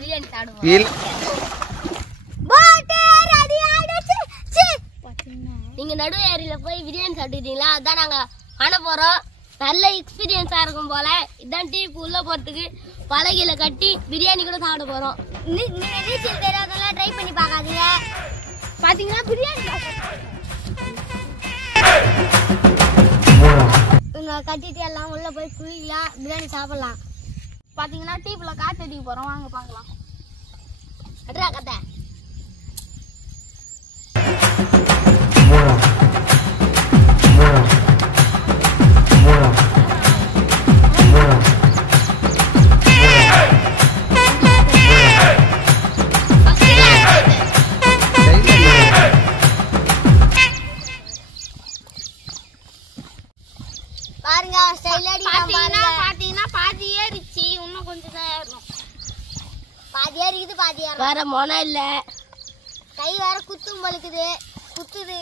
பிரியாணி சாப்பிடுவோம். நீங்க நடு ஏரியில போய் பிரியாணி சாப்பிட்டுட்டீங்களா? அதான் நாங்க பண்ண போறோம். நல்ல எக்ஸ்பீரியன்ஸா இருக்கும் போல. இதான் டீப் உள்ள போறதுக்கு பலகையில கட்டி பிரியாணி கூட சாப்பிட போறோம். நீங்க நீச்சல் தெரியாதெல்லாம் ட்ரை பண்ணி பார்க்காதீங்க. பாத்தீங்கன்னா பிரியாணி இங்க கட்டிட்டு எல்லாம் உள்ள போய் குளிக்கலாம், பிரியாணி சாப்பிடலாம். பாத்தீங்கன்னா டீப்ல காத்தடிக்க போறோம், வாங்க பாக்கலாம். அட்ரா கத்த பாருங்க. பாத்தீங்கன்னா பாதி ஏறிச்சு, இன்னும் கொஞ்சம் தான் ஏறணும். பாதி ஏறிக்குது, பாதி வேற மொன இல்ல. கை வேற குத்தும் பழுக்குது, குத்துது.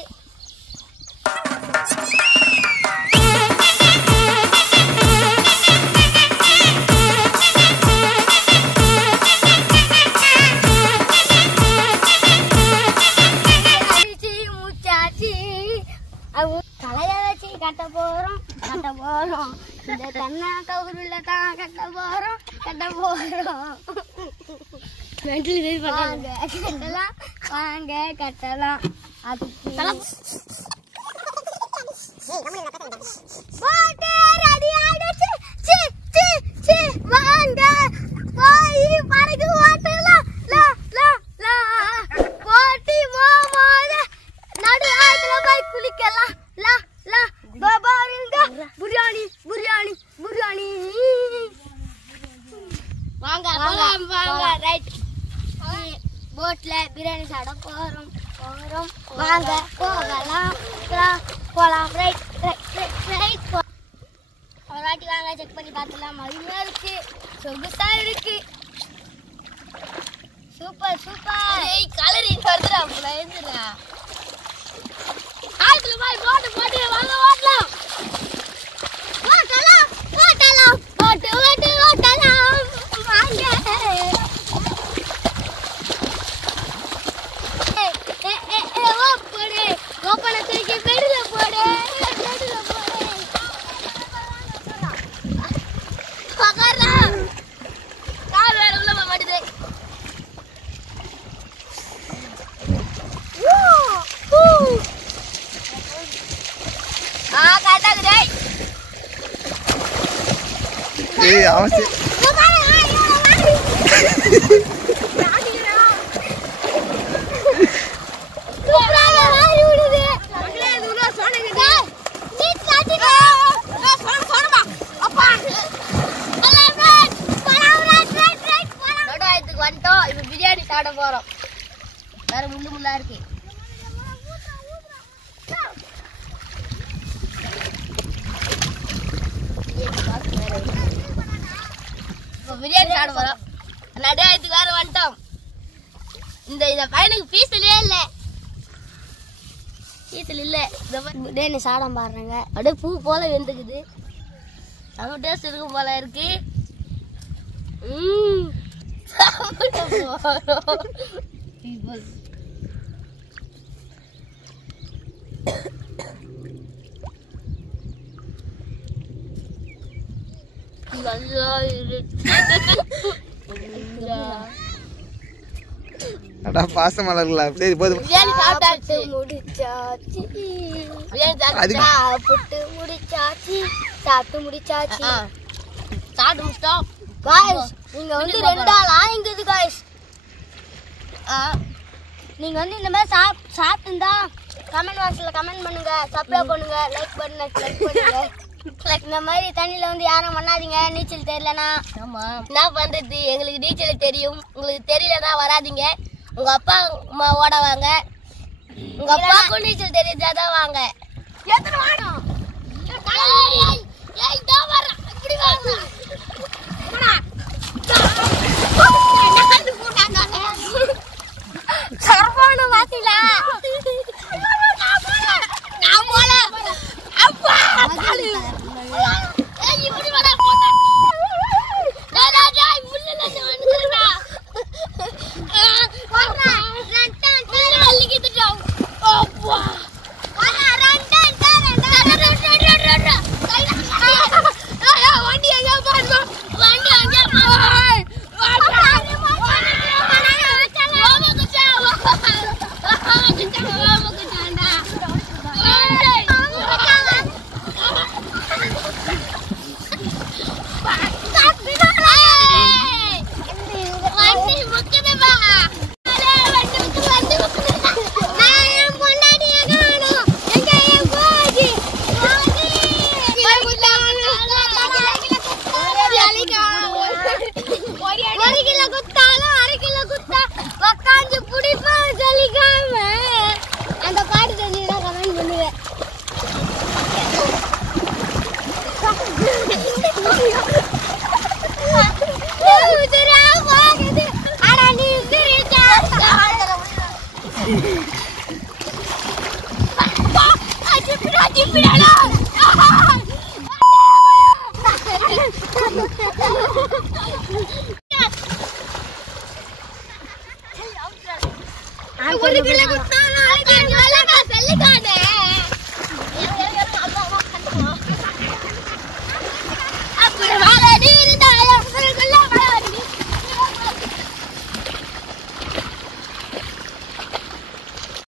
தலைய வச்சு கட்ட போறோம். இந்த தென்னை கவுருல தான் கட்ட போறோம். வாங்க கட்டலாம். அதுக்கு வாங்க போய் பறகு ஓட்டலாம். போட்டி மாமாத நடு ஆத்துல போய் குளிக்கலாம். பிரியாணி வாங்க ரைட். போட்ல பிரியாணி சாப்பிட போறோம். வாங்க போகலாம். ரைட். ஒரு வாட்டி வாங்க செக் பண்ணி பார்த்துலாம். மகிமையா இருக்கு, சொகுசா இருக்கு. சூப்பர் கலரி வருதுடா. எழுந்துடா ஆத்துல போய் போட்டு வாங்க ஓட்டலாம். வாங்க ஓப்பன தூக்கி பெருல போடு. கால் வேற உள்ள மாட்டுது. கட்டாக்குதே. ஏய் அவசி வந்துட்டோம். இப்ப பிரியாணி சாப்பிட போறோம். வேற முள்ளா இருக்கு. பிரியாணி சாப்பிட போறோம். நடையாயத்துக்கு வேற வந்துட்டோம். இந்த பையனுக்கு பீசலே இல்ல. பிரியாணி சாப்பிட பாருங்க. அப்படியே பூ போல வெந்துக்குது. நம்ம டேஸ்ட் இருக்கும் போல இருக்கு. அடா பாசமலர்களா. சரி போதும். பிரியாணி சாப்பிட்டாச்சு, முடிச்சாச்சு. பிரியாணி சாப்பிட்டு முடிச்சாச்சு. சாப்பிட்டு முடிச்சிட்டோம். காய்ஸ் நீங்க வந்து 2 ஆளா இங்குது காய்ஸ். நீங்க வந்து இந்த மாதிரி சாப்பிட்டுருந்தா கமெண்ட் பாக்ஸ்ல கமெண்ட் பண்ணுங்க, சப்ஸ்கிரைப் பண்ணுங்க, லைக் பண்ணுங்க. இந்த மாதிரி தண்ணியில வந்து யாரும் பண்ணாதீங்க. நீச்சல் தெரியலனா என்ன பண்றது? எங்களுக்கு நீச்சல் தெரியும், உங்களுக்கு தெரியலனா வராதீங்க. உங்க அப்பா அம்மா ஓட வாங்க. உங்க அப்பாவுக்கும் நீச்சல் தெரிஞ்சாதான் வாங்க. குத்தாலும் 1/2 கிலோ குத்தா உக்காந்து புடிப்பா சொல்லிக்காம அந்த பாட்டு தெரிஞ்சா கமெண்ட் பண்ணுங்க. ஒரு கிலோ குத்தா